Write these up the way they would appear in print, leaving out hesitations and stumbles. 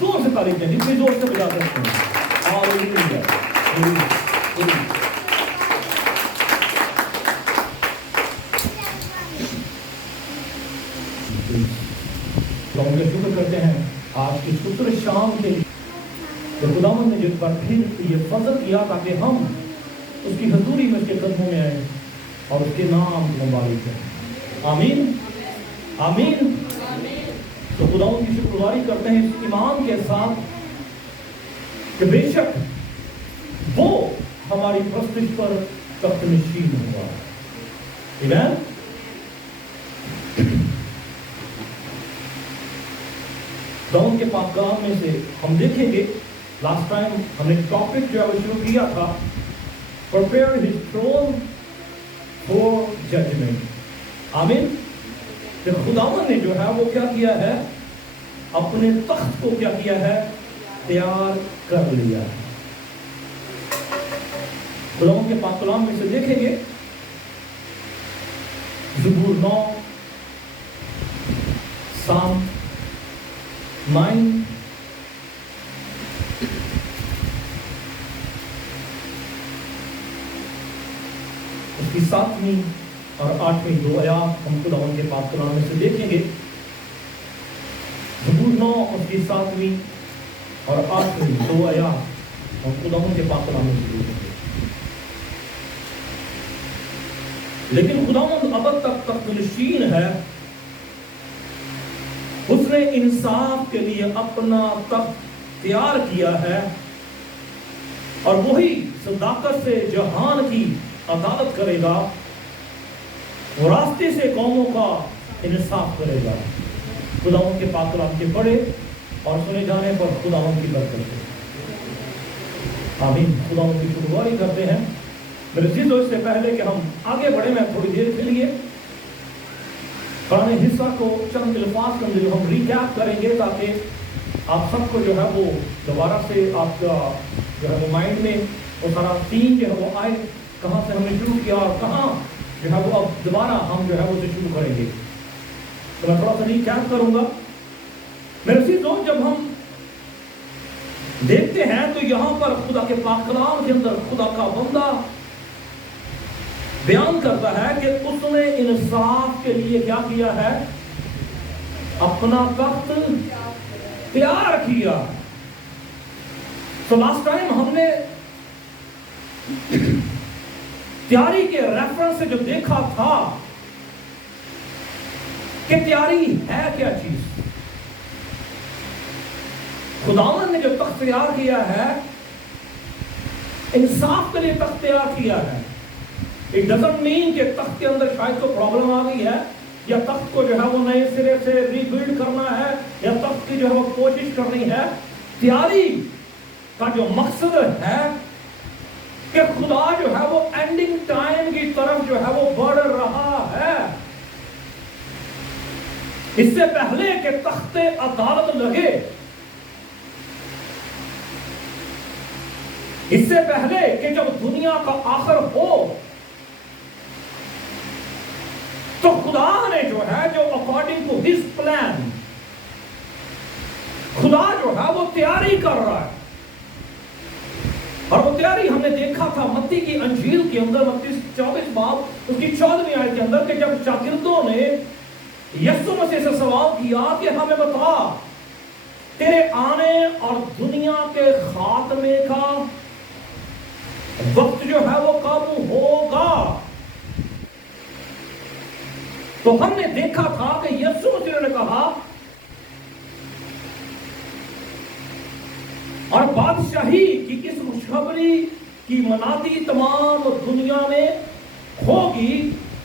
زور سے تعریف دیں، جتنی زور سے بجا سکتے ہیں. ہاللیلویا. تو ہم شکر کرتے ہیں آج کی خوبصورت شام کے لیے کہ خداوند نے جس پر پھر یہ فضل کیا تاکہ ہم اس کی حضوری میں اس کے قدموں میں آئیں اور اس کے نام کو مبارک کریں. آمین آمین. تو خداوند کی شکرگزاری کرتے ہیں اس ایمان کے ساتھ کہ بے شک وہ ہماری پرستش پر تخت نشین ہوا. آمین. خداوند کے پاک کلام میں سے ہم دیکھیں گے، لاسٹ ٹائم ہم نے ٹاپک جو ہے وہ شروع کیا تھا prepare his throne for judgment. آمین. کہ خداوند نے جو ہے وہ کیا کیا ہے، اپنے تخت کو کیا کیا ہے، تیار کر لیا ہے. خداوند کے پاک کلام میں سے دیکھیں گے زبور 9 سام 9 اس کی 7ویں اور 8ویں 2 آیات ہم خداوند کے پاک کلام میں سے دیکھیں گے. زبور 9 اس کی 7ویں اور 8ویں 2 آیات ہم خداوند کے پاک کلام میں سے دیکھیں گے. لیکن خداوند ابد تک تخت نشین ہے. اس نے انصاف کے لیے اپنا تخت تیار کیا ہے اور وہی صداقت سے جہان کی عدالت کرے گا، وہ راستے سے قوموں کا انصاف کرے گا. خداوند کے پاک کلام کے پڑھے اور سنے جانے پر خداوند کی برکت ہے. آمین. خداوند کی شکرگزاری کرتے ہیں. میرے عزیزو، اس سے پہلے کہ ہم آگے بڑھیں میں تھوڑی دیر کے لیے پرانے حصہ کو چند الفاظ کا جو ہم ریکیپ کریں گے تاکہ آپ سب کو جو ہے وہ دوبارہ سے آپ کا جو ہے وہ مائنڈ میں وہ سارا تھیم جو ہے وہ آئے، کہاں سے ہم نے شروع کیا اور کہاں جو ہے وہ اب دوبارہ ہم جو ہے وہ شروع کریں گے. تو میں تھوڑا سا ریکیپ کروں گا. میرے عزیزو، جب ہم دیکھتے ہیں تو یہاں پر خدا کے پاک کلام کے اندر خدا کا بندہ بیان کرتا ہے کہ اس نے انصاف کے لیے کیا کیا ہے، اپنا تخت تیار کیا. تو لاسٹ ٹائم ہم نے تیاری کے ریفرنس سے جو دیکھا تھا کہ تیاری ہے کیا چیز. خداوند نے جو تخت تیار کیا ہے، انصاف کے لیے تخت تیار کیا ہے. It doesn't mean کہ تخت کے اندر شاید کوئی پرابلم آ گئی ہے یا تخت کو جو ہے وہ نئے سرے سے ری بلڈ کرنا ہے یا تخت کی جو ہے وہ کوشش کرنی ہے. تیاری کا جو مقصد ہے کہ خدا جو ہے وہ اینڈنگ ٹائم کی طرف جو ہے وہ بڑھ رہا ہے. اس سے پہلے کہ تخت عدالت لگے، اس سے پہلے کہ جب دنیا کا آخر ہو، تو خدا نے جو ہے جو اکارڈنگ ٹو ہز پلان، خدا جو ہے وہ تیاری کر رہا ہے. اور وہ تیاری ہم نے دیکھا تھا متی کی انجیل کے اندر، متی 24 باب اس کی 14ویں آیت کے اندر، کہ جب شاگردوں نے یسوع مسیح سے سوال کیا کہ ہمیں بتا تیرے آنے اور دنیا کے خاتمے کا وقت جو ہے وہ کب ہوگا، تو ہم نے دیکھا تھا کہ یسوع مسیح نے کہا اور بادشاہی کی اس خوشخبری کی منادی تمام دنیا میں ہوگی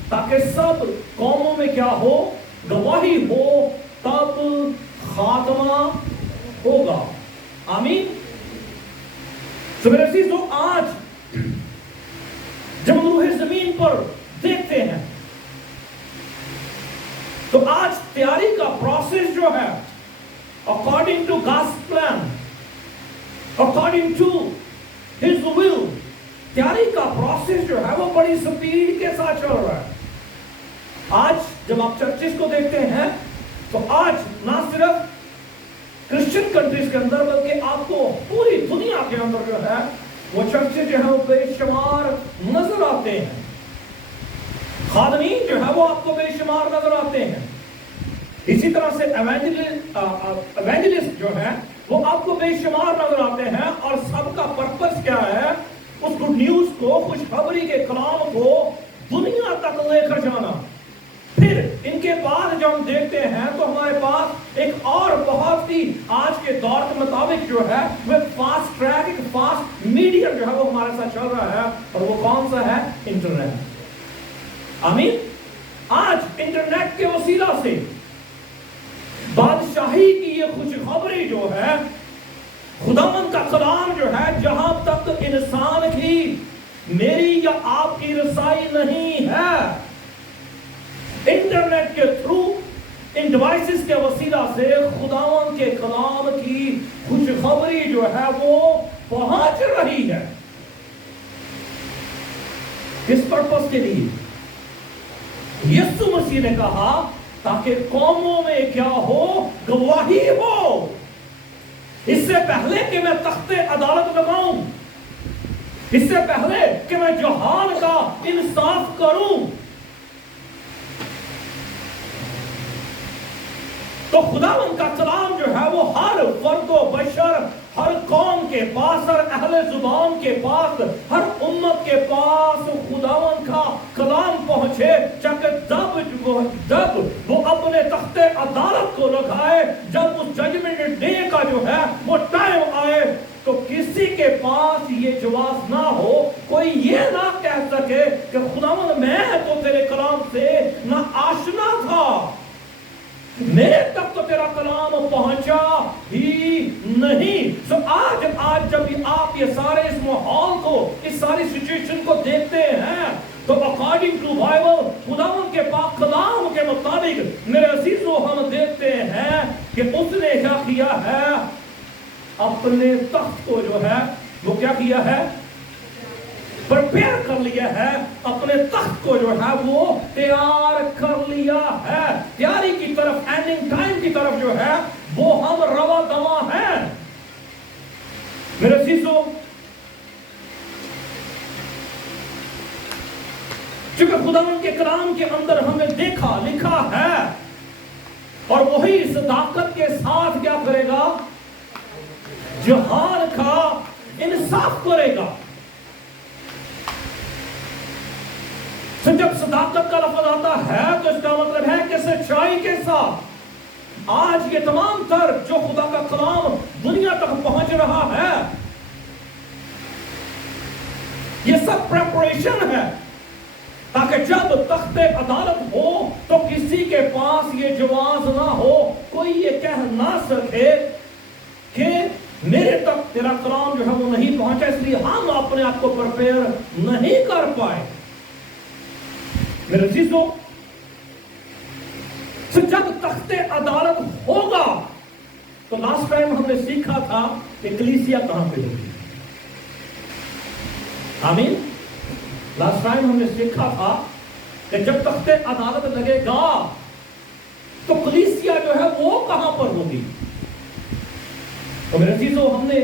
تاکہ سب قوموں میں کیا ہو، گواہی ہو، تب خاتمہ ہوگا. آمین. تو میرے عزیزو، آج جب روح زمین پر دیکھتے ہیں تو آج تیاری کا پروسیس جو ہے according to God's plan, according to His will، تیاری کا پروسیس جو ہے وہ بڑی سپیڈ کے ساتھ چل رہا ہے. آج جب آپ چرچز کو دیکھتے ہیں تو آج نہ صرف کرسچن کنٹریز کے اندر بلکہ آپ کو پوری دنیا کے اندر جو ہے وہ چرچے جو ہے وہ بے شمار نظر آتے ہیں، خادمین جو ہے وہ آپ کو بے شمار نظر آتے ہیں. اسی طرح سے ایوانجلسٹ جو ہے وہ آپ کو بے شمار نظر آتے ہیں، اور سب کا پرپس کیا ہے؟ اس گڈ نیوز کو، خوشخبری کے کلام کو دنیا تک لے کر جانا. پھر ان کے بعد جب ہم دیکھتے ہیں تو ہمارے پاس ایک اور بہت ہی آج کے دور کے مطابق جو ہے وہ فاسٹ ٹریک، ایک فاسٹ میڈیم جو ہے وہ ہمارے ساتھ چل رہا ہے، اور وہ کون سا ہے؟ انٹرنیٹ. آمین. آج انٹرنیٹ کے وسیلہ سے بادشاہی کی یہ خوشخبری جو ہے، خداوند کا کلام جو ہے، جہاں تک انسان کی، میری یا آپ کی رسائی نہیں ہے، انٹرنیٹ کے تھرو، ان ڈیوائسز کے وسیلہ سے خداوند کے کلام کی خوشخبری جو ہے وہ پہنچ رہی ہے. کس پرپس کے لیے؟ یسوع مسیح نے کہا تاکہ قوموں میں کیا ہو؟ گواہی ہو. اس سے پہلے کہ میں تخت عدالت لگاؤں، اس سے پہلے کہ میں جہان کا انصاف کروں، تو خداوند کا کلام جو ہے وہ ہر فرد و بشر، ہر قوم کے پاس، ہر اہل زبان کے پاس، ہر امت کے پاس خداوند کا کلام پہنچے، جب وہ اپنے تخت عدالت کو لگائے، جب اس ججمنٹ ڈے کا جو ہے وہ ٹائم آئے، تو کسی کے پاس یہ جواز نہ ہو، کوئی یہ نہ کہہ سکے کہ خداوند میں تو تیرے کلام سے نہ آشنا تھا، میرے تک تو تیرا کلام پہنچا ہی نہیں. سو آج جب آپ یہ سارے اس ماحول کو، اس ساری سچویشن کو دیکھتے ہیں، تو اکارڈنگ ٹو بائبل، خداوند کے پاک کلام کے مطابق میرے عزیزو، ہم دیکھتے ہیں کہ اس نے کیا کیا ہے؟ اپنے تخت کو جو ہے وہ کیا کیا ہے؟ پرپیئر کر لیا ہے. اپنے تخت کو جو ہے وہ تیار کر لیا ہے. تیاری کی طرف، اینڈنگ ٹائم کی طرف جو ہے وہ ہم روا دوا ہیں. میرے عزیزو، چونکہ خداوند کے کلام کے اندر ہم نے دیکھا، لکھا ہے، اور وہی صداقت کے ساتھ کیا کرے گا؟ جہان کا انصاف کرے گا. جب صداقت کا لفظ آتا ہے تو اس کا مطلب ہے کہ سچائی کے ساتھ. آج یہ تمام تر جو خدا کا کلام دنیا تک پہنچ رہا ہے، یہ سب پریپریشن ہے تاکہ جب تخت عدالت ہو تو کسی کے پاس یہ جواز نہ ہو، کوئی یہ کہہ نہ سکے کہ میرے تک تیرا کلام جو ہے وہ نہیں پہنچا، اس لیے ہم اپنے آپ کو پرپیئر نہیں کر پائے. میرے عزیزو، جب تخت عدالت ہوگا تو لاسٹ ٹائم ہم نے سیکھا تھا کہ کلیسیا کہاں پہ ہوگی. آمین. لاسٹ ٹائم ہم نے سیکھا تھا کہ جب تخت عدالت لگے گا تو کلیسیا جو ہے وہ کہاں پر ہوگی. تو میرے عزیزو، ہم نے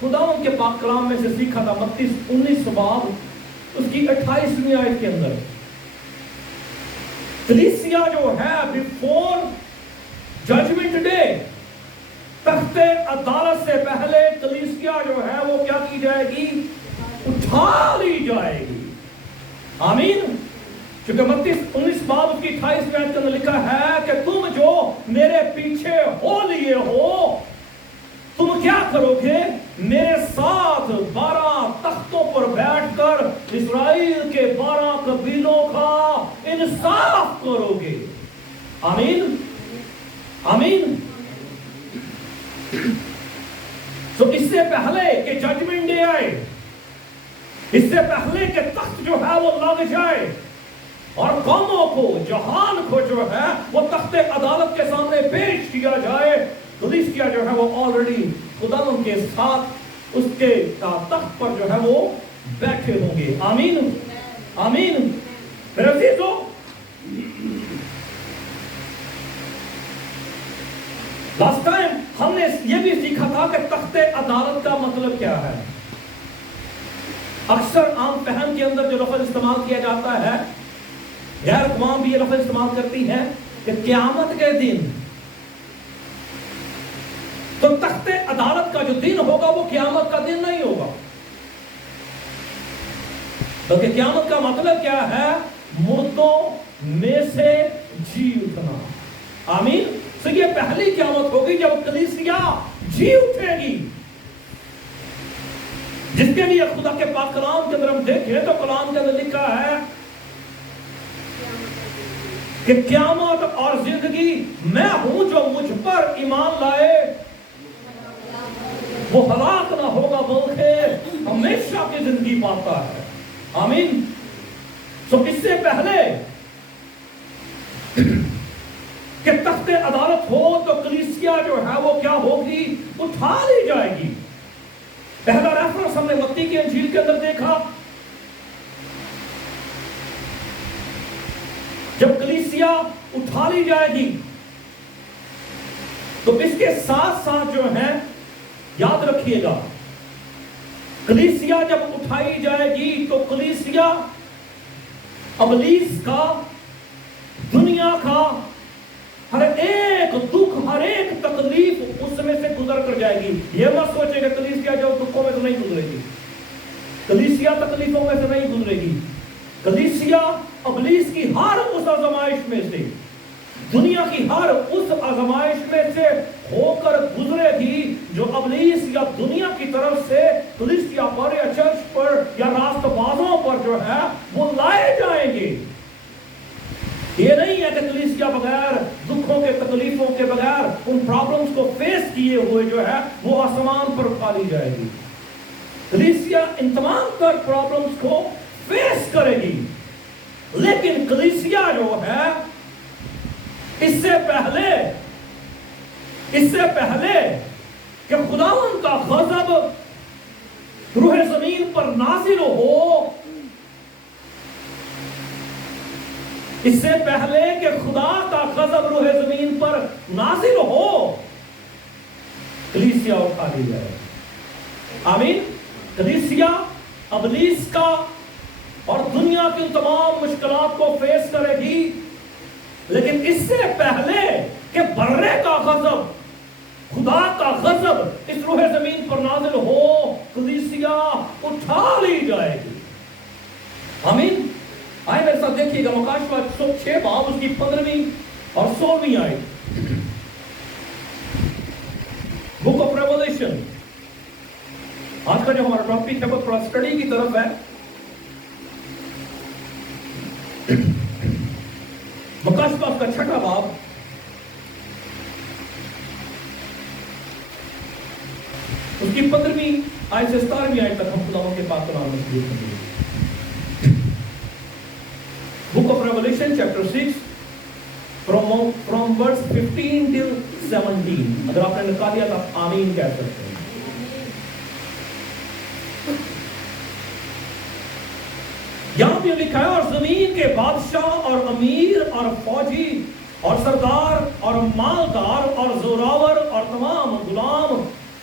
خداوند کے پاک کلام میں سے سیکھا تھا، متی 19 باب اس کی 28ویں آیت کے اندر، کلیسیا جو ہے بیفور ججمنٹ ڈے، تخت عدالت سے پہلے کلیسیا جو ہے وہ کیا کی جائے گی؟ اٹھا لی جائے گی. آمین. چونکہ متی 19 باب اس کی 28ویں آیت کے اندر لکھا ہے کہ تم جو میرے پیچھے ہو لیے ہو، تم کیا کرو گے؟ میرے ساتھ 12 تختوں پر بیٹھ کر اسرائیل کے 12 قبیلوں کا انصاف کرو گے. آمین. آمین. تو اس سے پہلے کہ ججمنٹ ڈے آئے، اس سے پہلے کہ تخت جو ہے وہ لگ جائے اور قوموں کو، جہان کو جو ہے وہ تخت عدالت کے سامنے پیش کیا جائے، کلیسیا جو ہے وہ آلریڈی خداوند کے ساتھ اس کے تخت پر جو ہے وہ بیٹھے ہوں گے. آمین. آمین. میرے عزیزو، لاسٹ ٹائم ہم نے یہ بھی سیکھا تھا کہ تخت عدالت کا مطلب کیا ہے. اکثر عام فہم کے اندر جو لفظ استعمال کیا جاتا ہے، غیر اقوام بھی یہ لفظ استعمال کرتی ہے کہ قیامت کے دن. تو تخت عدالت کا جو دن ہوگا وہ قیامت کا دن نہیں ہوگا، بلکہ قیامت کا مطلب کیا ہے؟ مردوں میں سے جی اٹھنا. آمین. تو یہ پہلی قیامت ہوگی جب کلیسیا جی اٹھے گی، جس کے لیے خدا کے پاک کلام کے اندر ہم دیکھیں تو کلام کے اندر لکھا ہے کہ قیامت اور زندگی میں ہوں، جو مجھ پر ایمان لائے وہ ہلاک نہ ہوگا بلکہ ہمیشہ کی زندگی پاتا ہے. آمین. تو اس سے پہلے کہ تخت عدالت ہو تو کلیسیا جو ہے وہ کیا ہوگی؟ اٹھا لی جائے گی. پہلا ریفرنس ہم نے متی کی انجیل کے اندر دیکھا، جب کلیسیا اٹھا لی جائے گی تو اس کے ساتھ ساتھ جو ہے یاد رکھیے گا، کلیسیا جب اٹھائی جائے گی تو کلیسیا ابلیس کا، دنیا کا ہر ایک دکھ، ہر ایک تکلیف اس میں سے گزر کر جائے گی. یہ مت سوچے کہ کلیسیا جو دکھوں میں سے نہیں گزرے گی، کلیسیا تکلیفوں میں سے نہیں گزرے گی. کلیسیا ابلیس کی ہر اس آزمائش میں سے، دنیا کی ہر اس آزمائش میں سے ہو کر گزرے گی جو ابلیس یا دنیا کی طرف سے کلیسیا پر یا چرچ پر یا راست بازوں پر جو ہے وہ لائے جائیں گے. یہ نہیں ہے کہ کلیسیا بغیر دکھوں کے، تکلیفوں کے بغیر، ان پرابلمز کو فیس کیے ہوئے جو ہے وہ آسمان پر اٹھا لی جائے گی. کلیسیا ان تمام تر پرابلمز کو فیس کرے گی، لیکن کلیسیا جو ہے اس سے پہلے کہ خداوند کا غضب روح زمین پر نازل ہو، اس سے پہلے کہ خدا کا غضب روح زمین پر نازل ہو، کلیسیا اٹھا لی جائے. آمین. کلیسیا ابلیس کا اور دنیا کی تمام مشکلات کو فیس کرے گی، لیکن اس سے پہلے کہ برے کا غضب، خدا کا غضب اس روح زمین پر نازل ہو، کلیسیا اٹھا لی جائے گی. آمین. آئے میرے ساتھ دیکھیے گا مکاشفہ 6 باب اس کی 15ویں اور 16ویں آیت. Book of revelation. آج کا جو ہمارا ٹاپک ہے وہ تھوڑا اسٹڈی کی طرف ہے. مکاشفہ کا 6واں باب اس کی 15ویں آیت سے 17ویں آیت تک ہم خداوند کے پاک کلام میں سے دیکھیں گے. Book of Revelation chapter 6 from verse 15 till 17. اگر آپ نے نکالیا تو آمین کہہ سکتے ہیں. یہاں پہ لکھا ہے، اور زمین کے بادشاہ اور امیر اور فوجی اور سردار اور مالدار اور زوراور اور تمام غلام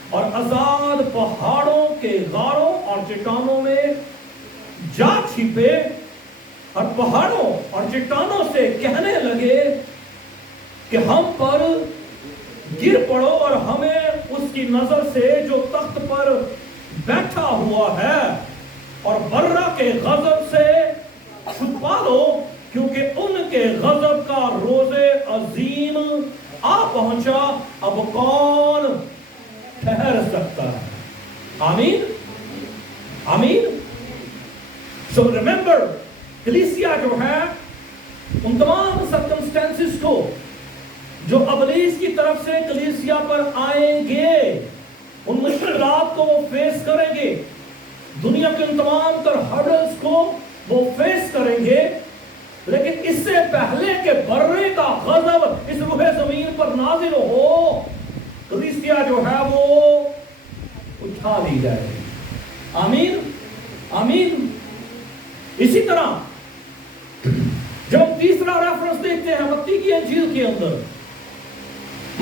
اور آزاد پہاڑوں کے غاروں اور چٹانوں میں جا چھپے اور پہاڑوں اور چٹانوں سے کہنے لگے کہ ہم پر گر پڑو اور ہمیں اس کی نظر سے جو تخت پر بیٹھا ہوا ہے اور برہ کے غضب سے چھپا لو، کیونکہ ان کے غضب کا روز عظیم آ پہنچا، اب کون ٹھہر سکتا ہے. آمین. آمین. So remember، کلیسیا جو ہے ان تمام سرکمسٹینسز کو جو ابلیس کی طرف سے کلیسیا پر آئیں گے، ان مشکلات کو وہ فیس کریں گے، دنیا کے ان تمام تر ہرڈلز کو وہ فیس کریں گے، لیکن اس سے پہلے کہ برے کا غضب اس روح زمین پر نازل ہو، کلیسیا جو ہے وہ اٹھا لی جائے گی. آمین. آمین. اسی طرح جب ہم تیسرا ریفرنس دیکھتے ہیں متی کی انجیل کے اندر،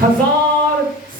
1000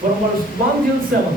from verse 1 till 7।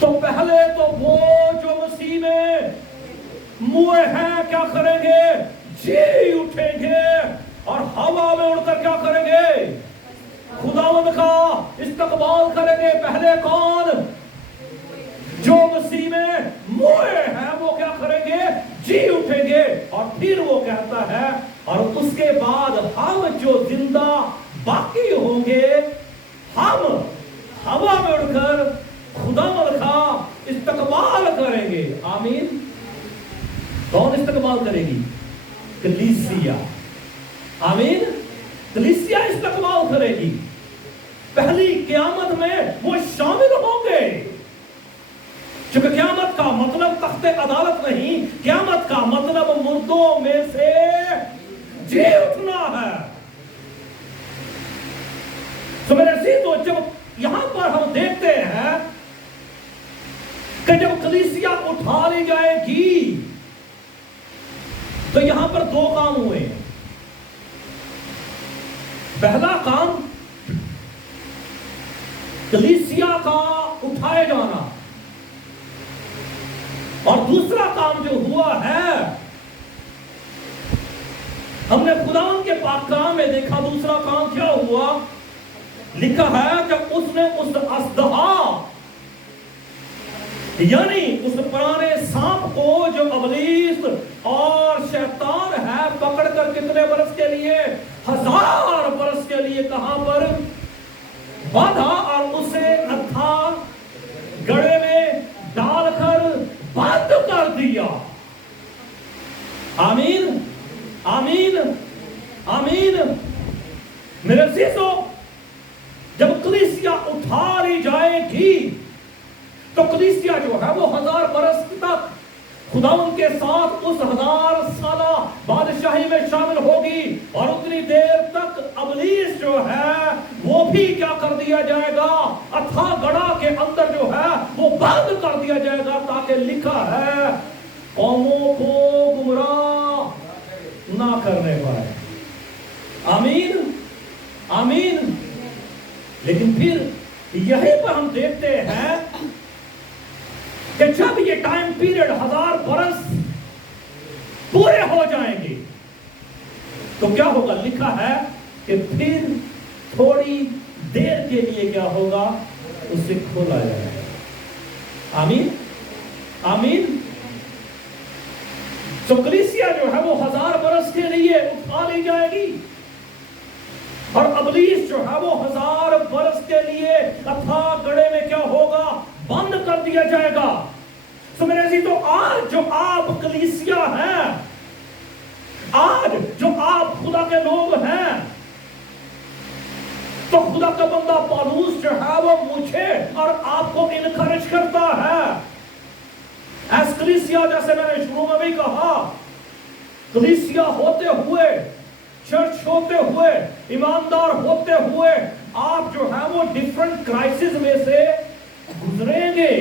تو پہلے تو وہ جو مسیح میں موئے ہیں کیا کریں گے؟ جی اٹھیں گے اور ہوا میں اڑ کر کیا کریں گے؟ خداوند کا استقبال کریں گے۔ پہلے کون؟ جو مسیح میں موئے ہیں وہ کیا کریں گے؟ جی اٹھیں گے۔ اور پھر وہ کہتا ہے اور اس کے بعد ہم جو زندہ باقی ہوں گے ہم ہوا میں اڑ کر خداوند کا استقبال کریں گے۔ آمین۔ کون استقبال کرے گی؟ کلیسیا۔ آمین۔ کلیسیا استقبال کرے گی۔ پہلی قیامت میں وہ شامل ہوں گے، چونکہ قیامت کا مطلب تخت عدالت نہیں، قیامت کا مطلب مردوں میں سے جی اٹھنا ہے۔ تو میرے عزیزو، جب یہاں پر ہم دیکھتے ہیں کہ جب کلیسیا اٹھا لی جائے گی تو یہاں پر دو کام ہوئے ہیں۔ پہلا کام کلیسیا کا اٹھائے جانا، اور دوسرا کام جو ہوا ہے ہم نے خداوند کے پاک کلام میں دیکھا، دوسرا کام کیا ہوا؟ لکھا ہے جب اس نے اس اژدہا یعنی اس پرانے سانپ کو جو ابلیس اور شیطان ہے پکڑ کر کتنے برس کے لیے؟ 1000 برس کے لیے کہاں پر باندھا اور اسے اتھا گڑھے میں ڈال کر بند کر دیا۔ آمین آمین آمین۔ میرے عزیزو، جب کلیسیا اٹھا لی جائے گی تو کلیسیا جو ہے وہ 1000 برس تک خداوند کے ساتھ اس 1000 سالہ بادشاہی میں شامل ہوگی، اور اتنی دیر تک ابلیس جو ہے وہ بھی کیا کر دیا جائے گا؟ اتھا گڑھا کے اندر جو ہے وہ بند کر دیا جائے گا، تاکہ لکھا ہے قوموں کو گمراہ نہ کرنے پائے۔ آمین آمین۔ لیکن پھر یہیں پر ہم دیکھتے ہیں کہ جب یہ ٹائم پیریڈ 1000 برس پورے ہو جائیں گے تو کیا ہوگا؟ لکھا ہے کہ پھر تھوڑی دیر کے لیے کیا ہوگا؟ اسے کھولا جائے گا۔ آمین آمین۔ تو کلیسیا جو ہے وہ 1000 برس کے لیے اٹھا لی جائے گی، اور ابلیس جو ہے وہ 1000 برس کے لیے اتھا گڑھے میں کیا ہوگا؟ بند کر دیا جائے گا۔ تو میرے عزیزو، آج جو آپ کلیسیا ہیں، آج جو آپ خدا کے لوگ ہیں، تو خدا کا بندہ پالوس جو ہے وہ مجھے اور آپ کو انکریج کرتا ہے ایس کلیسیا، جیسے میں نے شروع میں بھی کہا، کلیسیا ہوتے ہوئے، چرچ ہوتے ہوئے، ایماندار ہوتے ہوئے آپ جو ہے وہ ڈیفرنٹ کرائسس میں سے گزریں گے،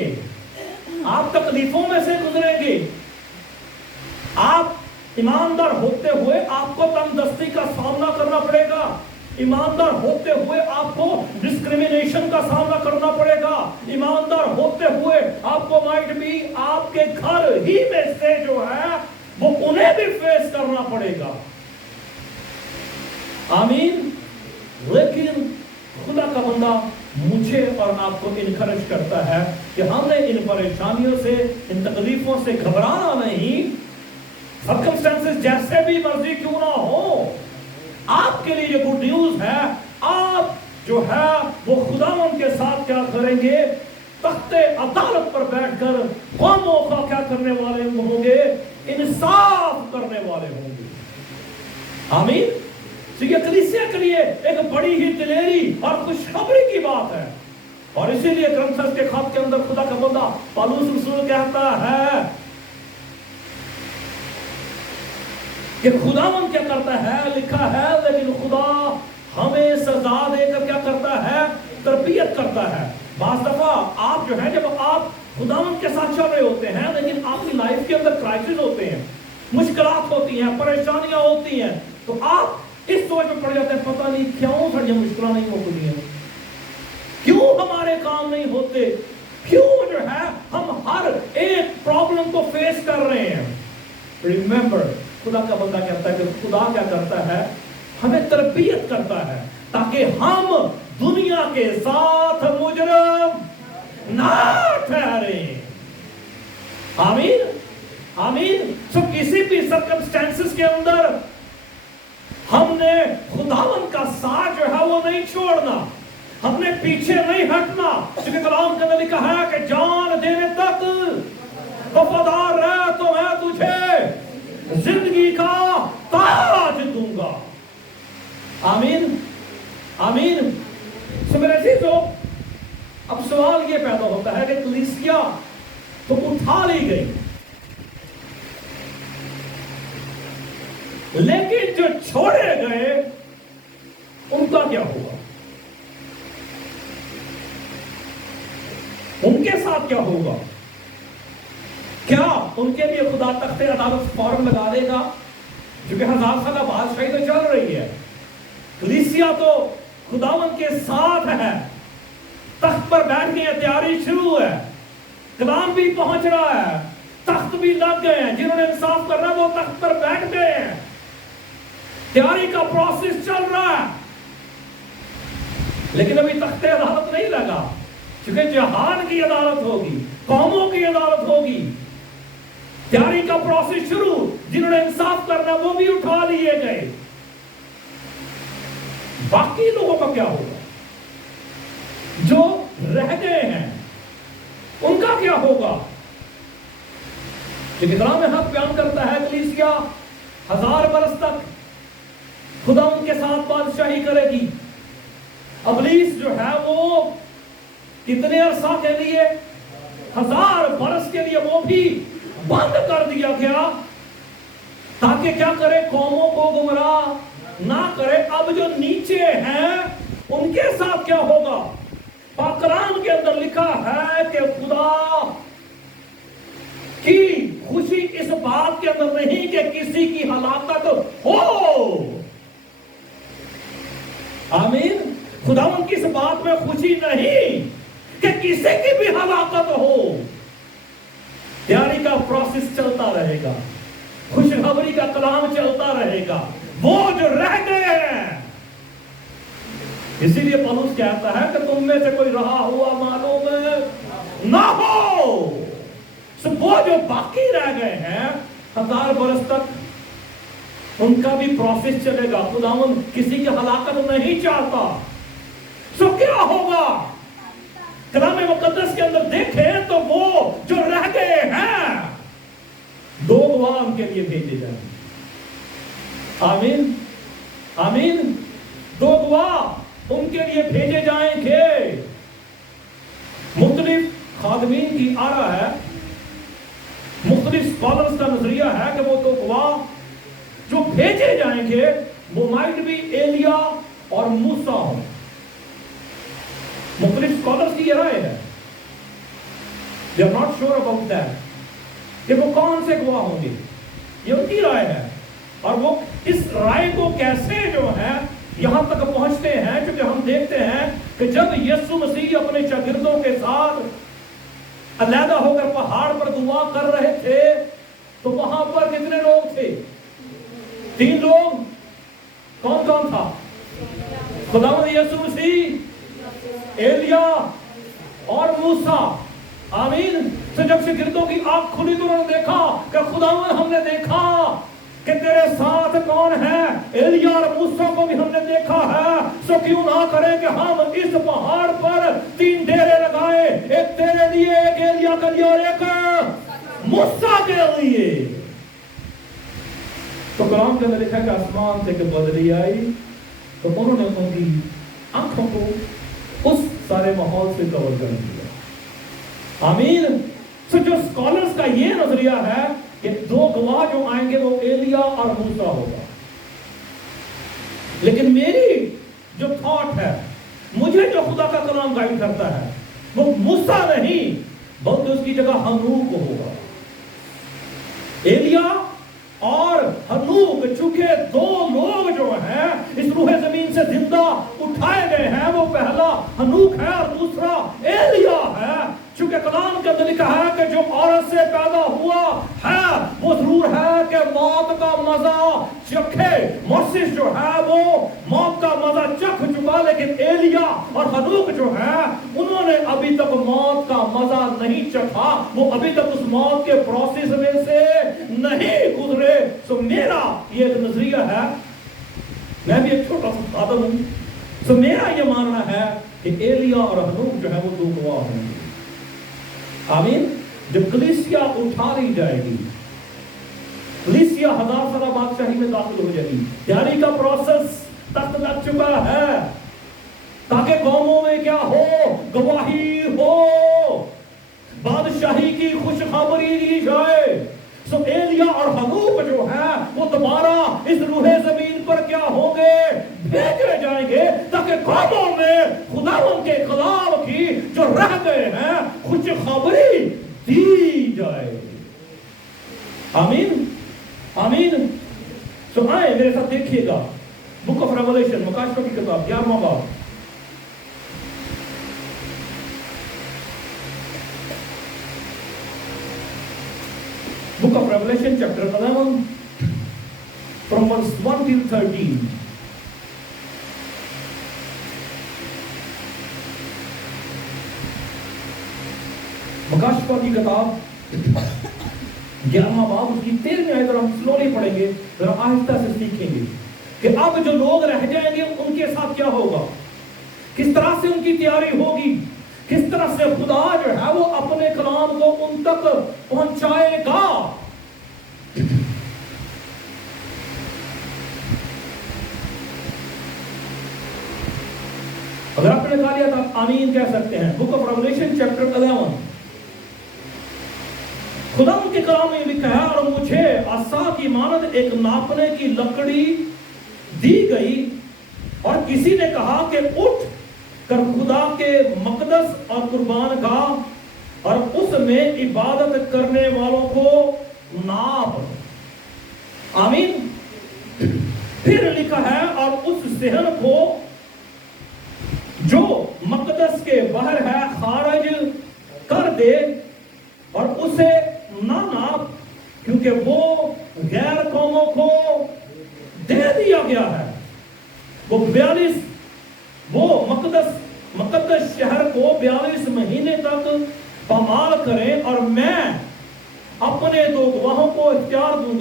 آپ تکلیفوں میں سے گزریں گے۔ آپ ایماندار ہوتے ہوئے آپ کو تنگ دستی کا سامنا کرنا پڑے گا، ایماندار ہوتے ہوئے آپ کو ڈسکریمنیشن کا سامنا کرنا پڑے گا، ایماندار ہوتے ہوئے آپ کو مائٹ بھی آپ کے گھر ہی میں سے جو ہے وہ انہیں بھی فیس کرنا پڑے گا۔ آمین۔ لیکن خدا کا بندہ مجھے اور آپ کو انکریج کرتا ہے کہ ہم نے ان پریشانیوں سے، ان تکلیفوں سے گھبرانا نہیں۔ سرکمسٹانسز جیسے بھی مرضی کیوں نہ ہو، آپ کے لیے یہ گڈ نیوز ہے، آپ جو ہے وہ خداوند کے ساتھ کیا کریں گے؟ تخت عدالت پر بیٹھ کر قوموں کا کیا کرنے والے ہوں گے؟ انصاف کرنے والے ہوں گے۔ آمین۔ تو یہ کلیسیا کے لیے ایک بڑی ہی دلیری اور خوشخبری کی بات ہے، اور اسی لیے کرنتھس کے خط کے اندر خدا کا بندہ پالوس رسول کہتا ہے کہ خداوند کیا کرتا ہے؟ لکھا ہے لیکن خدا ہمیں سزا دے کر کیا کرتا ہے؟ تربیت کرتا ہے۔ بعض دفعہ آپ جو ہے جب آپ خداوند کے ساتھ چل رہے ہوتے ہیں لیکن آپ کی لائف کے اندر کرائسس ہوتے ہیں، مشکلات ہوتی ہیں، پریشانیاں ہوتی ہیں، تو آپ اس سوچ میں پڑ جاتے ہیں پتہ نہیں کیوں سر یہ مشکلات نہیں ہوتی ہیں، کیوں ہمارے کام نہیں ہوتے، کیوں جو ہے ہم ہر ایک پرابلم کو فیس کر رہے ہیں؟ ریممبر، خدا کا بندہ کہتا ہے کہ خدا کیا کرتا ہے؟ ہمیں تربیت کرتا ہے تاکہ ہم دنیا کے ساتھ مجرم نہ ٹھہریں۔ آمین آمین۔ سو کسی بھی سرکمسٹانسز کے اندر ہم نے خداوند کا ساتھ جو ہے وہ نہیں چھوڑنا، ہم نے پیچھے نہیں ہٹنا، کیونکہ کلام کے اندر لکھا ہے کہ جان دینے تک وفادار رہ تو میں تجھے زندگی کا تاج دوں گا۔ آمین آمین۔ سو میرے عزیزو، اب سوال یہ پیدا ہوتا ہے کہ کلیسیا تو اٹھا لی گئی، لیکن جو چھوڑے گئے ان کا کیا ہوگا؟ ان کے ساتھ کیا ہوگا؟ کیا ان کے لیے خدا تخت عدالت فوراً لگا دے گا؟ کیونکہ 1000 سالہ بادشاہی تو چل رہی ہے، کلیسیا تو خداوند کے ساتھ ہے، تخت پر بیٹھنے کی تیاری شروع ہے، کلام بھی پہنچ رہا ہے، تخت بھی لگ گئے ہیں، جنہوں نے انصاف کرنا وہ تخت پر بیٹھ گئے ہیں، تیاری کا پروسیس چل رہا ہے، لیکن ابھی تخت عدالت نہیں لگا، کیونکہ جہان کی عدالت ہوگی، قوموں کی عدالت ہوگی، تیاری کا پروسیس شروع، جنہوں نے انصاف کرنا وہ بھی اٹھا لیے گئے، باقی لوگوں کا کیا ہوگا؟ جو رہ گئے ہیں ان کا کیا ہوگا؟ کیونکہ کلام میں حق بیان کرتا ہے کلیسیا 1000 برس تک خدا ان کے ساتھ بادشاہی کرے گی۔ ابلیس جو ہے وہ کتنے عرصہ کے لیے؟ 1000 برس کے لیے وہ بھی بند کر دیا گیا، تاکہ کیا کرے؟ قوموں کو گمراہ نہ کرے۔ اب جو نیچے ہیں ان کے ساتھ کیا ہوگا؟ پاک کلام کے اندر لکھا ہے کہ خدا کی خوشی اس بات کے اندر نہیں کہ کسی کی ہلاکت ہو۔ آمین۔ خداوند کی اس بات میں خوشی نہیں کہ کسی کی بھی ہلاکت ہو۔ تیاری کا پروسیس چلتا رہے گا، خوشخبری کا کلام چلتا رہے گا، وہ جو رہ گئے ہیں۔ اسی لیے پولس کہتا ہے کہ تم میں سے کوئی رہا ہوا معلوم نہ ہو۔ سو وہ جو باقی رہ گئے ہیں 1000 برس تک ان کا بھی پروسیس چلے گا۔ خداوند کسی کی ہلاکت نہیں چاہتا۔ سو کیا ہوگا؟ کلام مقدس کے اندر دیکھیں تو وہ جو رہ گئے ہیں 2 گواہ ان کے لیے بھیجے جائیں۔ آمین آمین۔ 2 گواہ ان کے لیے بھیجے جائیں گے۔ مختلف خادمین کی آرا ہے، مختلف اسکالرز کا نظریہ ہے کہ وہ 2 گواہ جو بھیجے جائیں گے وہ مائٹ بھی ایلیا اور موسیٰ ہوں۔ مختلف اسکالرز کی یہ رائے ہے، they are not sure about that، کہ وہ کون سے گواہ ہوں گے، یہ ان کی رائے ہے۔ اور وہ اس رائے کو کیسے جو ہے یہاں تک پہنچتے ہیں، کیونکہ ہم دیکھتے ہیں کہ جب یسوع مسیح اپنے شاگردوں کے ساتھ علیحدہ ہو کر پہاڑ پر دعا کر رہے تھے تو وہاں پر کتنے لوگ تھے؟ 3 لوگ۔ کون کون تھا؟ خداوند یسوع مسیح، ایلیا اور موسیٰ۔ آمین۔ تو جب شاگردوں کی آنکھ کھلی تو انہوں نے دیکھا کہ خداوند ہم نے دیکھا کہ تیرے ساتھ کون ہے، ایلیا اور موسیٰ کو بھی ہم نے دیکھا ہے، سو کیوں نہ کریں کہ ہم اس پہاڑ پر 3 ڈیرے لگائے، ایک تیرے لیے، ایک ایلیا کے لیے اور ایک موسیٰ کے لیے۔ تو کلام کے اندر لکھا کہ آسمان سے کہ بدلی آئی تو انہوں نے ان کی آنکھوں کو اس سارے ماحول سے کور کر دیا۔ آمین۔ سو جو اسکالرز کا یہ نظریہ ہے کہ 2 گواہ جو آئیں گے وہ ایلیا اور موسیٰ ہوگا، لیکن میری جو تھاٹ ہے، مجھے جو خدا کا کلام گائیڈ کرتا ہے وہ موسیٰ نہیں بلکہ اس کی جگہ ہنوک ہوگا۔ ایلیا اور ہنوک، چونکہ 2 لوگ جو ہیں اس روح زمین سے زندہ اٹھائے گئے ہیں، وہ پہلا ہنوک ہے اور دوسرا ایلیا ہے۔ چونکہ کلام کے اندر لکھا ہے کہ جو عورت سے پیدا ہوا ہے وہ ضرور ہے کہ موت کا مزہ چکھے. موسیس جو ہے وہ موت کا مزہ چکھ چکا، لیکن ایلیا اور ہنوک جو ہے انہوں نے ابھی تک موت کا مزہ نہیں چکھا، وہ ابھی تک اس موت کے پروسیس میں سے نہیں گزرے. سو میرا یہ ایک نظریہ ہے، میں بھی ایک چھوٹا سا آدم ہوں، سو میرا یہ ماننا ہے کہ ایلیا اور ہنوک جو ہے وہ 2 گواہ ہوں گے. آمین. جب کلیسیا اٹھا لی جائے گی، کلیسیا 1000 سالہ بادشاہی میں داخل ہو جائے گی، تیاری کا پروسیس تک لگ چکا ہے تاکہ قوموں میں کیا ہو؟ گواہی ہو، بادشاہی کی خوشخبری دی جائے. سو ایلیا اور ہنوک جو ہے وہ دوبارہ اس روح زمین پر کیا ہوں گے؟ بھیجے جائیں گے تاکہ قوموں میں خداوند کے کلام کی جو رہ گئے ہیں خوشخبری دی جائے. آمین آمین. سو آئے میرے ساتھ دیکھیے گا بک آف ریولیشن، مکاشفہ کی کتاب 11واں باب. Book of Revelation chapter 11 from verse 1 till 13. مکاشفہ کی کتاب 11واں باب اس کی 13ویں آیت ہم سلولی پڑھیں گے، ذرا آہستہ سے سیکھیں گے کہ اب جو لوگ رہ جائیں گے ان کے ساتھ کیا ہوگا، کس طرح سے ان کی تیاری ہوگی، کس طرح سے خدا جو ہے وہ اپنے کلام کو ان تک پہنچائے گا. اگر آپ نے کہا لیا تو آپ آمین کہہ سکتے ہیں. Book of revelation chapter 11. خدا ان کے کلام میں لکھا ہے، اور مجھے عصا کی مانند ایک ناپنے کی لکڑی دی گئی، اور کسی نے کہا کہ اٹھ کر خدا کے مقدس اور قربان گاہ اور اس میں عبادت کرنے والوں کو ناپ. آمین. پھر لکھا ہے، اور اس صحن کو جو مقدس کے باہر ہے خارج کر دے، اور اسے نہ ناپ، کیونکہ وہ غیر قوموں کو دے دیا گیا ہے. وہ 42 وہ مقدس شہر کو 42 مہینے تک پامال کریں، اور میں اپنے 2 گواہوں کو اختیار دوں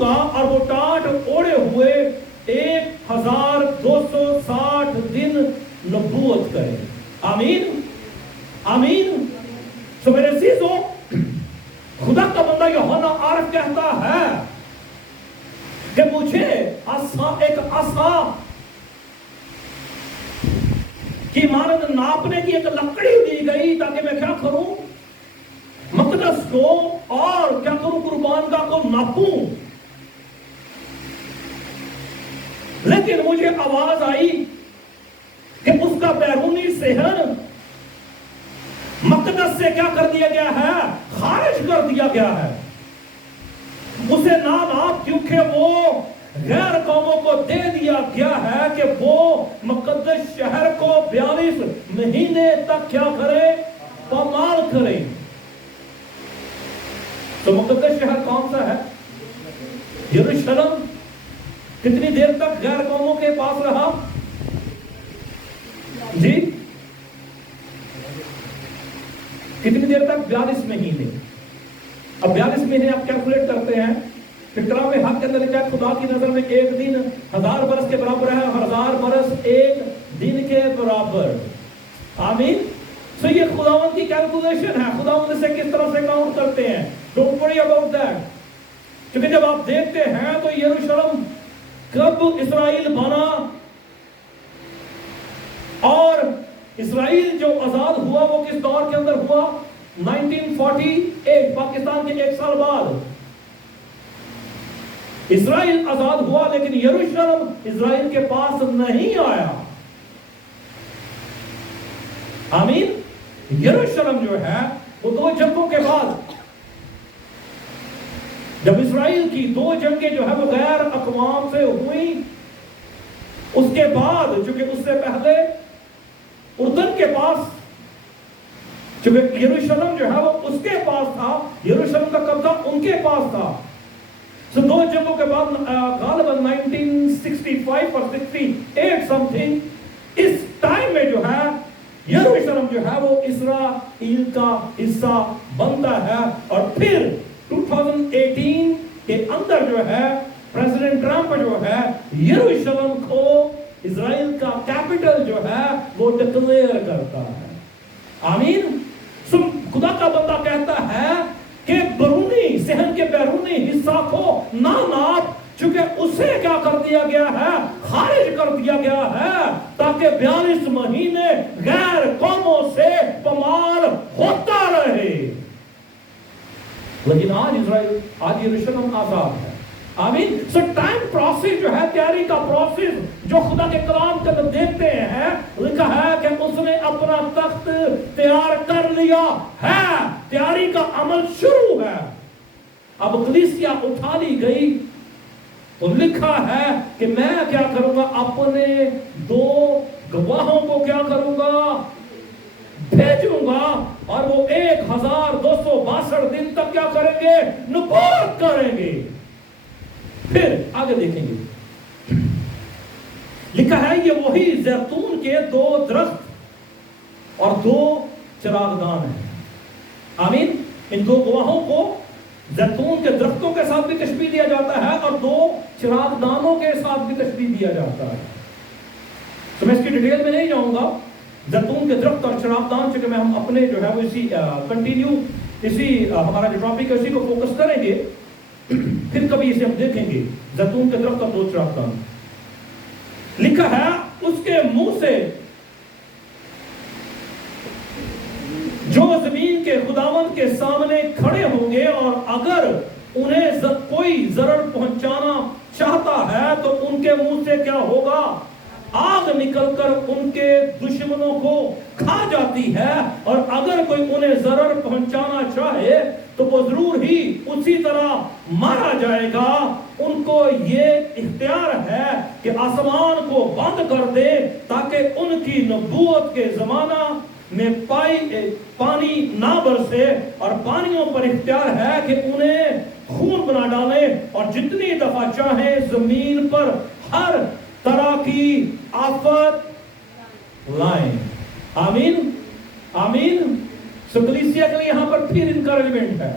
گا اور وہ ٹاٹ اوڑے ہوئے 1260 دن نبوت کریں. آمین آمین. سو میرے عزیزو، خدا کا بندہ یوحنا عارف کہتا ہے کہ مجھے ایک عصا کی مانند ناپنے کی ایک لکڑی دی گئی تاکہ میں کیا کروں؟ مقدس کو اور کیا کروں؟ قربان گاہ کو ناپوں. لیکن مجھے آواز آئی کہ اس کا بیرونی صحن مقدس سے کیا کر دیا گیا ہے؟ خارج کر دیا گیا ہے. اسے نہ ناپ، کیونکہ وہ غیر قوموں کو دے دیا گیا ہے کہ وہ مقدس شہر کو 42 مہینے تک کیا کرے؟ پامال کرے. تو مقدس شہر کون سا ہے؟ یروشلم. کتنی دیر تک غیر قوموں کے پاس رہا؟ جی کتنی دیر تک؟ 42 مہینے. اب 42 مہینے آپ کیلکولیٹ کرتے ہیں. فکرہ میں حق کے اندر لکھا ہے خدا کی نظر میں ایک دن 1000 برس کے برابر ہے، 1000 برس ایک دن کے برابر. آمین. سو یہ خداوند کی کیلکولیشن ہے، خداوند اسے کس طرح سے کاؤنٹ کرتے ہیں. Don't worry about that. کیونکہ جب آپ دیکھتے ہیں تو یروشلم کب اسرائیل بنا، اور اسرائیل جو آزاد ہوا وہ کس دور کے اندر ہوا؟ 1948، پاکستان کے 1 سال بعد اسرائیل آزاد ہوا، لیکن یروشلم اسرائیل کے پاس نہیں آیا. آمین. یروشلم جو ہے وہ 2 جنگوں کے بعد، جب اسرائیل کی 2 جنگیں جو ہے وہ غیر اقوام سے ہوئی، اس کے بعد چونکہ اس سے پہلے اردن کے پاس کیونکہ یروشلم جو ہے وہ اس کے پاس تھا، یروشلم کا قبضہ ان کے پاس تھا. سو دو جنگوں کے بعد غالباً 1965 اور 68 سم تھنگ، اس ٹائم میں جو ہے یروشلم جو ہے وہ اسرائیل کا حصہ بنتا ہے. اور پھر 2018 کے اندر جو ہے پریزیڈنٹ ٹرمپ جو ہے یروشلم کو اسرائیل کا کیپٹل جو ہے وہ ڈکلیئر کرتا ہے. آمین. خدا کا بندہ کہتا ہے کہ بیرونی صحن کے بیرونی حصہ کو نہ ناپ، چونکہ اسے کیا کر دیا گیا ہے، خارج کر دیا گیا ہے، تاکہ 42 مہینے غیر قوموں سے پمال ہوتا رہے. لیکن آج یروشلم آزاد ہے. آمین. سو ٹائم پروسیس جو ہے، تیاری کا پروسیس جو خدا کے کلام کے اندر دیکھتے ہیں، لکھا ہے کہ اس نے اپنا تخت تیار کر لیا ہے، تیاری کا عمل شروع ہے. اب کلیسیا اٹھا لی گئی تو لکھا ہے کہ میں کیا کروں گا، اپنے 2 گواہوں کو کیا کروں گا، بھیجوں گا، اور وہ 1262 دن تک کیا کریں گے، نبوت کریں گے. پھر آگے دیکھیں گے، لکھا ہے یہ وہی زیتون کے 2 درخت اور 2 چراغدان ہیں. آمین. ان 2 گواہوں کو زیتون کے درختوں کے ساتھ بھی تشبیہ دیا جاتا ہے اور 2 چراغدانوں کے ساتھ بھی تشبیہ دیا جاتا ہے. تو میں اس کی ڈیٹیل میں نہیں جاؤں گا. زیتون کے درخت اور چراغدان، چونکہ میں ہم اپنے جو ہے وہ اسی کنٹینیو اسی ہمارا جو ٹاپک ہے اسی کو فوکس کریں گے، پھر کبھی اسے ہم دیکھیں گے. زیتون کے درخت اور 2 چراغدان. لکھا ہے اس کے منہ سے جو زمین کے خداوند کے سامنے کھڑے ہوں گے، اور اگر انہیں کوئی ضرر پہنچانا چاہتا ہے تو ان کے منہ سے کیا ہوگا، آگ نکل کر ان کے دشمنوں کو کھا جاتی ہے. اور اگر کوئی انہیں ضرر پہنچانا چاہے تو وہ ضرور ہی اسی طرح مارا جائے گا. ان کو یہ اختیار ہے کہ آسمان کو بند کر دے تاکہ ان کی نبوت کے زمانہ میں پانی نہ برسے، اور پانیوں پر اختیار ہے کہ انہیں خون بنا ڈالے، اور جتنی دفعہ چاہے زمین پر ہر طرح کی آفت لائیں. آمین. آمین. سو کلیسیا کے لیے یہاں پر پھر انکریجمنٹ ہے.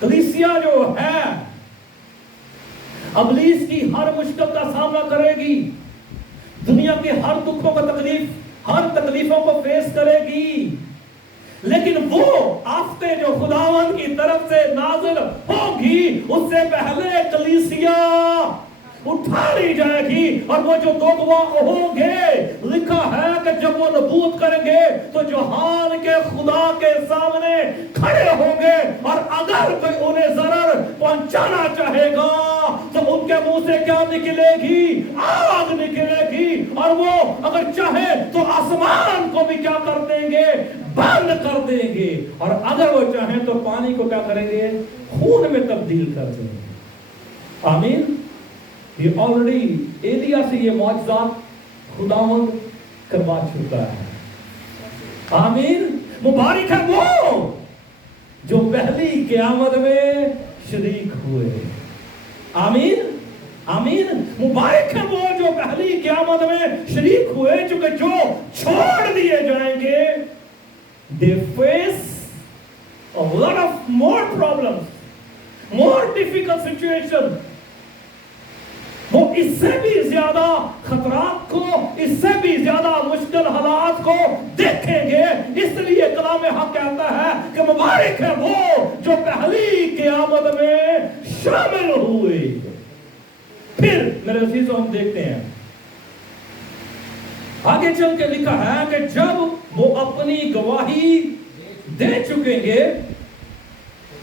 کلیسیا جو ہے ابلیس کی ہر مشکل کا سامنا کرے گی، دنیا کے ہر دکھوں کا ہر تکلیفوں کو فیس کرے گی، لیکن وہ آفتیں جو خداوند کی طرف سے نازل ہوگی اس سے پہلے کلیسیا اٹھا لی جائے گی. اور وہ جو 2 گواہ ہوں گے، لکھا ہے کہ جب وہ نبوت کریں گے تو جہان کے خدا کے سامنے کھڑے ہوں گے، اور اگر کوئی انہیں ضرر پہنچانا چاہے گا تو ان کے منہ سے کیا نکلے گی، آگ نکلے گی. اور وہ اگر چاہے تو آسمان کو بھی کیا کر دیں گے، بند کر دیں گے. اور اگر وہ چاہیں تو پانی کو کیا کریں گے، خون میں تبدیل کر دیں گے. آمین. یہ آلریڈی ایلیا سے یہ معجزات خداوند کروا چکا ہے. آمین. مبارک ہے وہ جو پہلی قیامت میں شریک ہوئے. آمین. آمین. مبارک ہے وہ جو پہلی قیامت میں شریک ہوئے، چونکہ جو چھوڑ دیے جائیں گے they face a lot of more problems, more difficult situations. وہ اس سے بھی زیادہ خطرات کو، اس سے بھی زیادہ مشکل حالات کو دیکھیں گے. اس لیے کلام حق کہتا ہے کہ مبارک ہے وہ جو پہلی قیامت میں شامل ہوئے. پھر میرے عزیزوں ہم دیکھتے ہیں آگے چل کے لکھا ہے کہ جب وہ اپنی گواہی دے چکیں گے،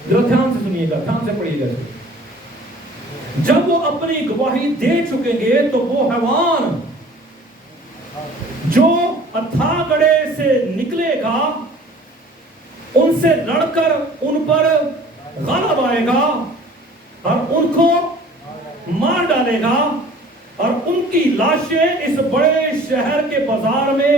ذرا دھیان سے سنیے گا، دھیان سے پڑھیے گا. جب وہ اپنی گواہی دے چکیں گے تو وہ حیوان جو اتھاگڑے سے نکلے گا ان سے لڑ کر ان پر غالب آئے گا اور ان کو مار ڈالے گا، اور ان کی لاشیں اس بڑے شہر کے بازار میں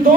2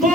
2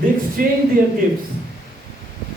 They exchange their gifts।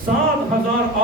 7,000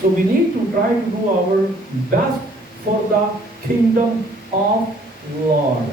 So we need to try to do our best for the kingdom of Lord.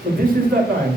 So this is the time।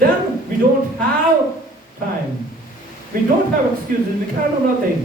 then we don't have time, we don't have excuses, we can't do nothing।